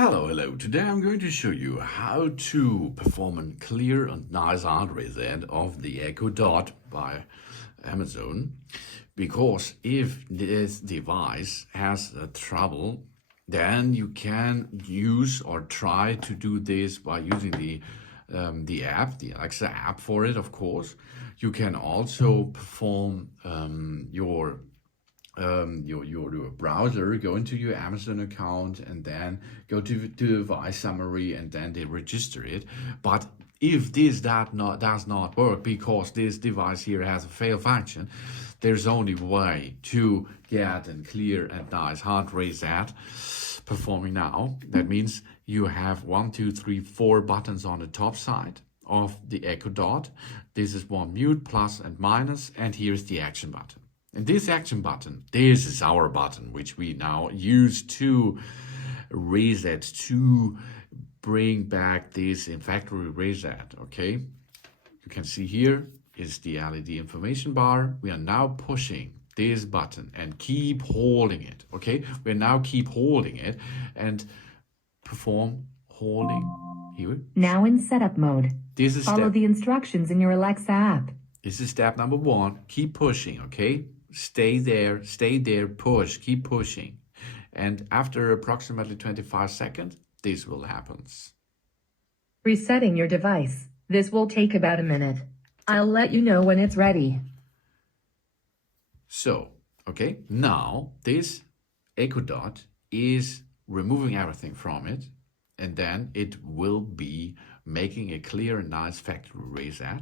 Hello. Today I'm going to show you how to perform a clear and nice hard reset of the Echo Dot by Amazon. Because if this device has trouble, then you can use or try to do this by using the app, the Alexa app for it, of course. You can also perform your browser, go into your Amazon account and then go to the device summary and then they register it. But if this does not work because this device here has a fail function, there's only way to get a clear and nice hard reset performing now. That means you have 1, 2, 3, 4 buttons on the top side of the Echo Dot. This is one mute, plus and minus, and here's the action button. And this action button, this is our button, which we now use to reset, to bring back this in factory reset, okay? You can see here is the LED information bar. We are now pushing this button and keep holding it, okay? We now keep holding it and perform holding here. Now in setup mode. This is Follow the instructions in your Alexa app. This is step number 1. Keep pushing, okay? Stay there, push, keep pushing. And after approximately 25 seconds, this will happen. Resetting your device. This will take about a minute. I'll let you know when it's ready. So, okay, now this Echo Dot is removing everything from it, and then it will be making a clear and nice factory reset.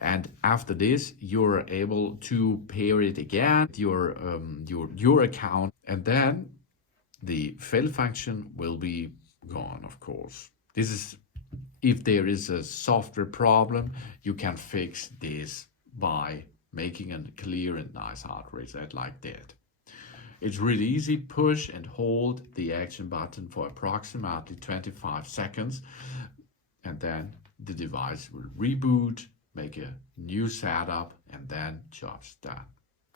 And after this, you're able to pair it again, your account, and then the fail function will be gone, of course. This is, if there is a software problem, you can fix this by making a clear and nice hard reset like that. It's really easy. Push and hold the action button for approximately 25 seconds, and then the device will reboot, make a new setup, and then job's done.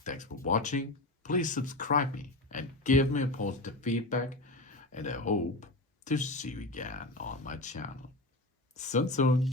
Thanks for watching. Please subscribe me and give me a positive feedback, and I hope to see you again on my channel. Soon.